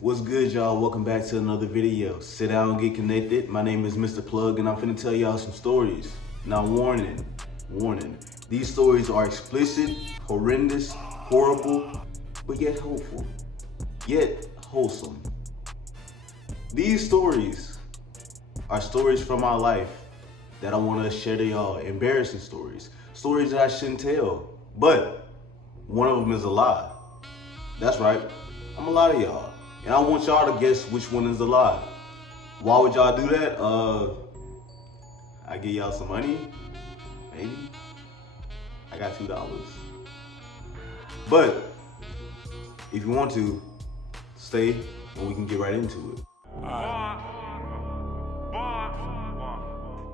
What's good, y'all? Welcome back to another video. Sit down and get connected. My name is Mr. Plug, and I'm finna tell y'all some stories. Now, warning. These stories are explicit, horrendous, horrible, but yet hopeful, yet wholesome. These stories are stories from my life that I want to share to y'all. Embarrassing stories, stories that I shouldn't tell, but one of them is a lie. That's right, I'm a lie to y'all. And I want y'all to guess which one is the lie. Why would y'all do that? I give y'all some money, maybe. I got $2. But if you want to, stay and we can get right into it.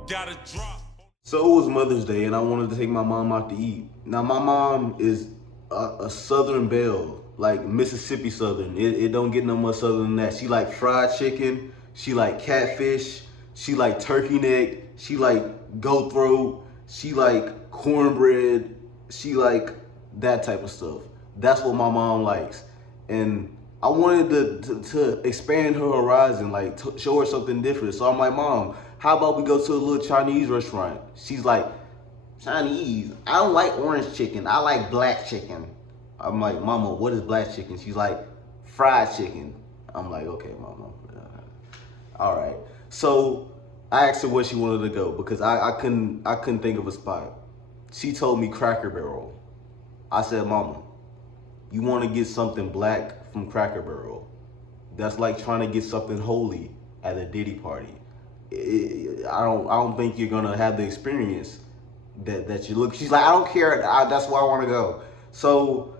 Gotta drop. So it was Mother's Day and I wanted to take my mom out to eat. Now my mom is a Southern belle, like Mississippi Southern. It don't get no much Southern than that. She like fried chicken, she like catfish, she like turkey neck, she like goat throat, she like cornbread, she like that type of stuff. That's what my mom likes. And I wanted to expand her horizon, like show her something different. So I'm like, Mom, how about we go to a little Chinese restaurant? She's like, Chinese? I don't like orange chicken. I like black chicken. I'm like, Mama, what is black chicken? She's like, fried chicken. I'm like, okay, Mama. All right. So I asked her where she wanted to go because I couldn't think of a spot. She told me Cracker Barrel. I said, Mama, you want to get something black from Cracker Barrel. That's like trying to get something holy at a Diddy party. I don't think you're gonna have the experience that you look. She's like, I don't care. That's where I want to go. So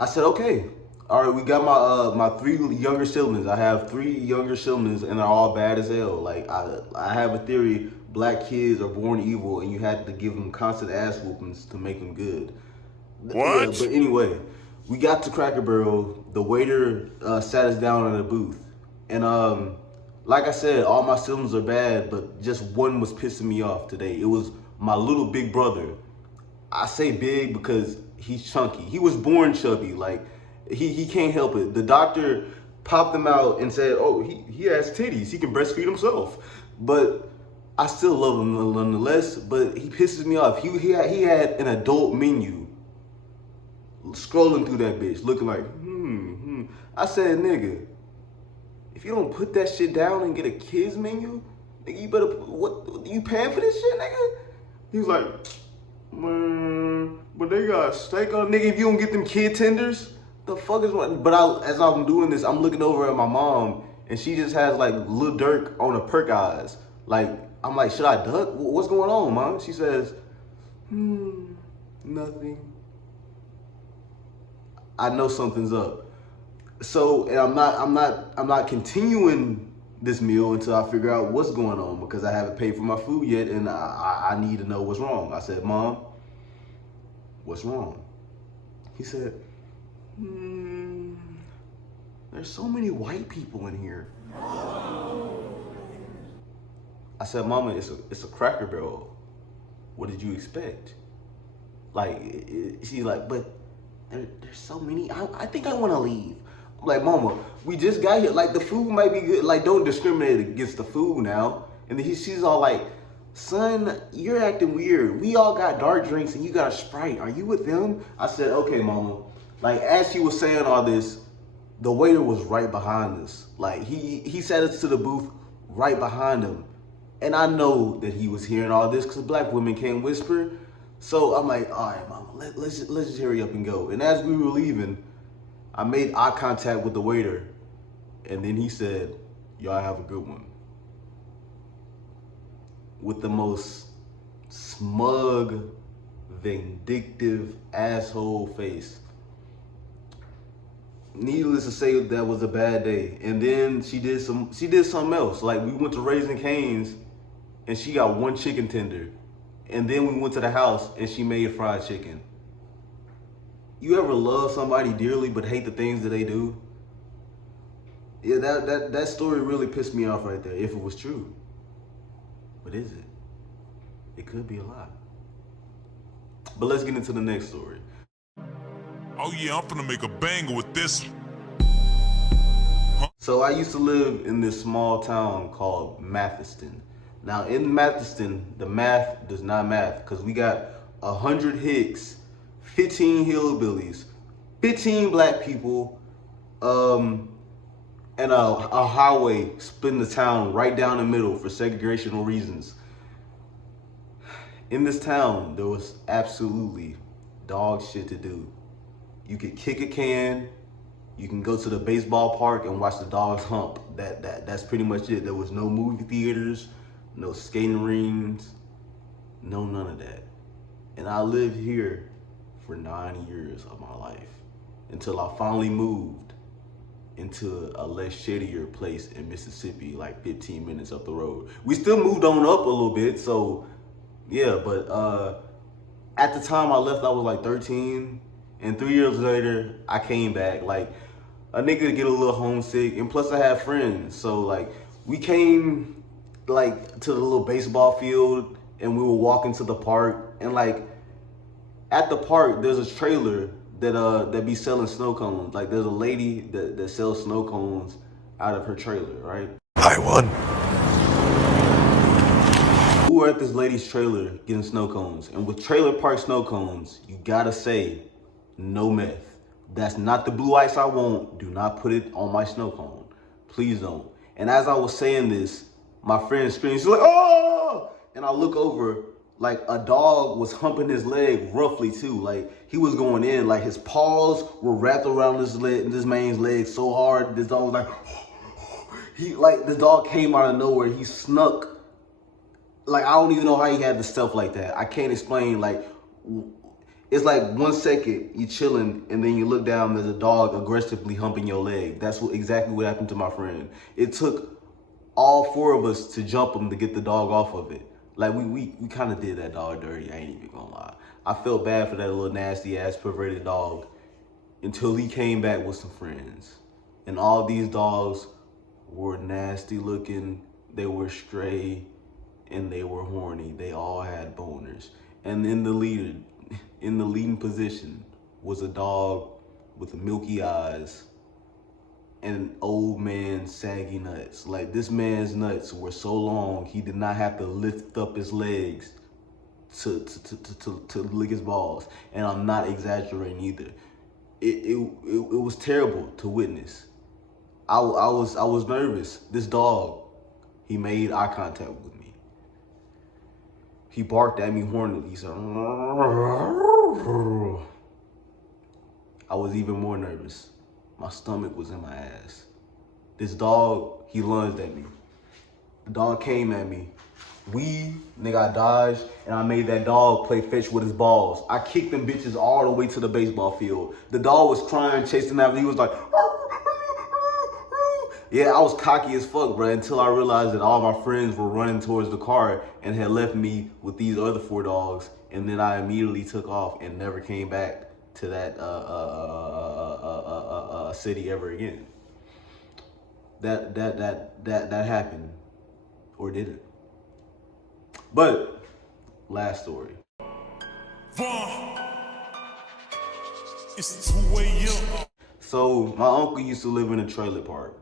I said, okay. All right, we got my three younger siblings. I have three younger siblings, and they're all bad as hell. Like I have a theory: black kids are born evil, and you have to give them constant ass whoopings to make them good. What? Yeah, but anyway, we got to Cracker Barrel. The waiter sat us down in a booth, and like I said, all my siblings are bad, but just one was pissing me off today. It was my little big brother. I say big because he's chunky. He was born chubby. Like he can't help it. The doctor popped him out and said, "Oh, he has titties. He can breastfeed himself." But I still love him nonetheless. But he pisses me off. He had an adult menu. Scrolling through that bitch, looking like, I said, nigga, if you don't put that shit down and get a kids menu, nigga, you better, what, you paying for this shit, nigga? He's like, man, but they got steak on, nigga, if you don't get them kid tenders, the fuck is what? But as I'm doing this, I'm looking over at my mom, and she just has like Lil Durk on her perk eyes. Like, I'm like, should I duck? What's going on, Mom? She says, nothing. I know something's up. So, and I'm not continuing this meal until I figure out what's going on because I haven't paid for my food yet and I need to know what's wrong. I said, Mom, what's wrong? He said, there's so many white people in here. I said, Mama, it's a Cracker Barrel. What did you expect? Like, she's like, but there's so many. I think I want to leave. I'm like, Mama, we just got here. Like, the food might be good. Like, don't discriminate against the food now. And then she's all like, son, you're acting weird. We all got dark drinks and you got a Sprite. Are you with them? I said, okay, Mama. Like, as she was saying all this, the waiter was right behind us. Like, he sat us to the booth right behind him. And I know that he was hearing all this because black women can't whisper. So I'm like, all right, Mama, let's just hurry up and go. And as we were leaving, I made eye contact with the waiter. And then he said, y'all have a good one. With the most smug, vindictive, asshole face. Needless to say, that was a bad day. And then she did something else. Like, we went to Raising Cane's and she got one chicken tender. And then we went to the house and she made fried chicken. You ever love somebody dearly but hate the things that they do? Yeah, that story really pissed me off right there, if it was true. But is it? It could be a lie. But let's get into the next story. Oh yeah, I'm finna make a banger with this. Huh? So I used to live in this small town called Mathiston. Now in Mathiston, the math does not math because we got 100 Hicks, 15 hillbillies, 15 black people, and a highway splitting the town right down the middle for segregational reasons. In this town, there was absolutely dog shit to do. You could kick a can, you can go to the baseball park and watch the dogs hump. That's pretty much it. There was no movie theaters, no skating rings, no none of that. And I lived here for 9 years of my life until I finally moved into a less shittier place in Mississippi, like 15 minutes up the road. We still moved on up a little bit, so yeah, but at the time I left, I was like 13, and 3 years later, I came back. Like, a nigga get a little homesick, and plus I had friends, so like, we came like to the little baseball field, and we were walking to the park, and like, at the park, there's a trailer that be selling snow cones. Like, there's a lady that sells snow cones out of her trailer, right? I won. We were at this lady's trailer getting snow cones, and with trailer park snow cones, you gotta say no meth. That's not the blue ice I want. Do not put it on my snow cone. Please don't. And as I was saying this, my friend screamed, she's like, oh! And I look over, like a dog was humping his leg roughly too. Like, he was going in, like his paws were wrapped around this man's leg so hard. This dog was like, the dog came out of nowhere. He snuck. Like, I don't even know how he had the stuff like that. I can't explain. Like, it's like 1 second you chilling, and then you look down, there's a dog aggressively humping your leg. That's exactly what happened to my friend. It took all 4 of us to jump him to get the dog off of it. Like, we kind of did that dog dirty, I ain't even gonna lie. I felt bad for that little nasty ass perverted dog until he came back with some friends. And all these dogs were nasty looking, they were stray, and they were horny. They all had boners. And in the leading position was a dog with milky eyes and an old man's saggy nuts. Like, this man's nuts were so long he did not have to lift up his legs to lick his balls. And I'm not exaggerating either. It was terrible to witness. I was nervous. This dog, he made eye contact with me. He barked at me hornily. He said, I was even more nervous. My stomach was in my ass. This dog, he lunged at me. The dog came at me. Nigga, I dodged, and I made that dog play fetch with his balls. I kicked them bitches all the way to the baseball field. The dog was crying, chasing after me. He was like, yeah, I was cocky as fuck, bro, until I realized that all my friends were running towards the car and had left me with these other 4 dogs. And then I immediately took off and never came back to that city ever again. That happened, or did it? But last story. Vaughn, it's 2 a.m. So my uncle used to live in a trailer park.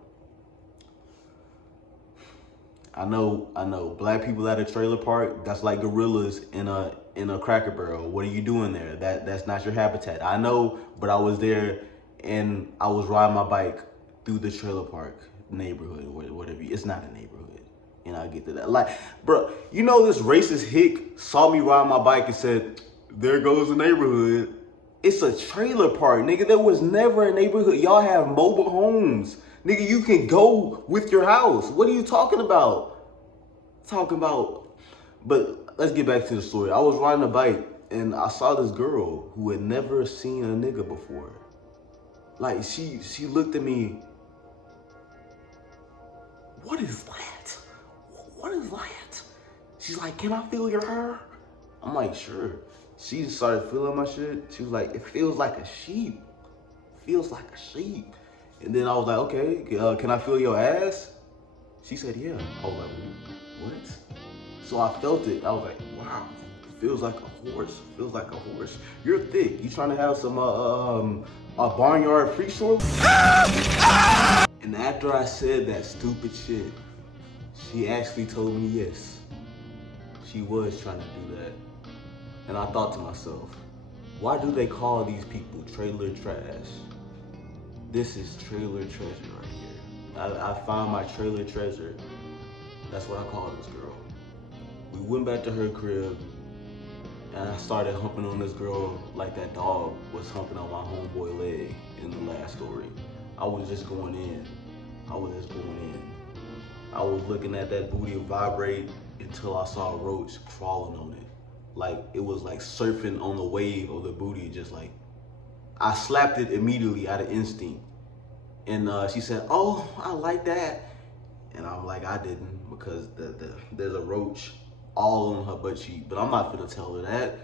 I know. Black people at a trailer park, that's like gorillas in a Cracker Barrel. What are you doing there? That's not your habitat. I know, but I was there and I was riding my bike through the trailer park neighborhood, whatever. It's not a neighborhood, and I'll get to that. Like, bro, you know this racist hick saw me ride my bike and said, "There goes the neighborhood." It's a trailer park, nigga. There was never a neighborhood. Y'all have mobile homes. Nigga, you can go with your house. What are you talking about? But let's get back to the story. I was riding a bike and I saw this girl who had never seen a nigga before. Like, she looked at me. What is that? What is that? She's like, can I feel your hair? I'm like, sure. She just started feeling my shit. She was like, it feels like a sheep. Feels like a sheep. And then I was like, okay, can I feel your ass? She said, yeah. I was like, what? So I felt it. I was like, wow, it feels like a horse. Feels like a horse. You're thick. You trying to have some a barnyard freak show? And after I said that stupid shit, she actually told me yes. She was trying to do that. And I thought to myself, why do they call these people trailer trash? This is trailer treasure right here. I found my trailer treasure. That's what I call this girl. We went back to her crib and I started humping on this girl like that dog was humping on my homeboy leg in the last story. I was just going in. I was looking at that booty vibrate until I saw a roach crawling on it. Like it was like surfing on the wave of the booty, just like, I slapped it immediately out of instinct. And she said, oh, I like that. And I'm like, I didn't, because there's a roach all on her butt cheek, but I'm not gonna tell her that.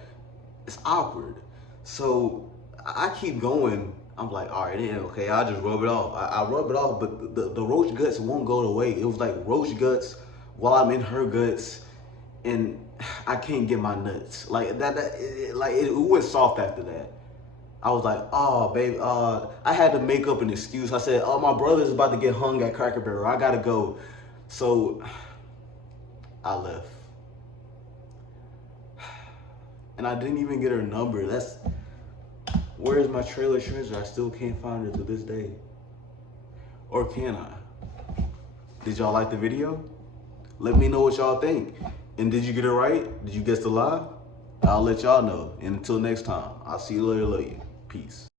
It's awkward. So I keep going. I'm like, all right, yeah, okay, I'll just rub it off. I rub it off, but the roach guts won't go away. It was like roach guts while I'm in her guts, and I can't get my nuts. Like it went soft after that. I was like, oh, babe, I had to make up an excuse. I said, oh, my brother's about to get hung at Cracker Barrel. I gotta go. So I left. And I didn't even get her number. Where's my trailer treasure? I still can't find her to this day. Or can I? Did y'all like the video? Let me know what y'all think. And did you get it right? Did you guess the lie? I'll let y'all know. And until next time, I'll see you later. Love you. Peace.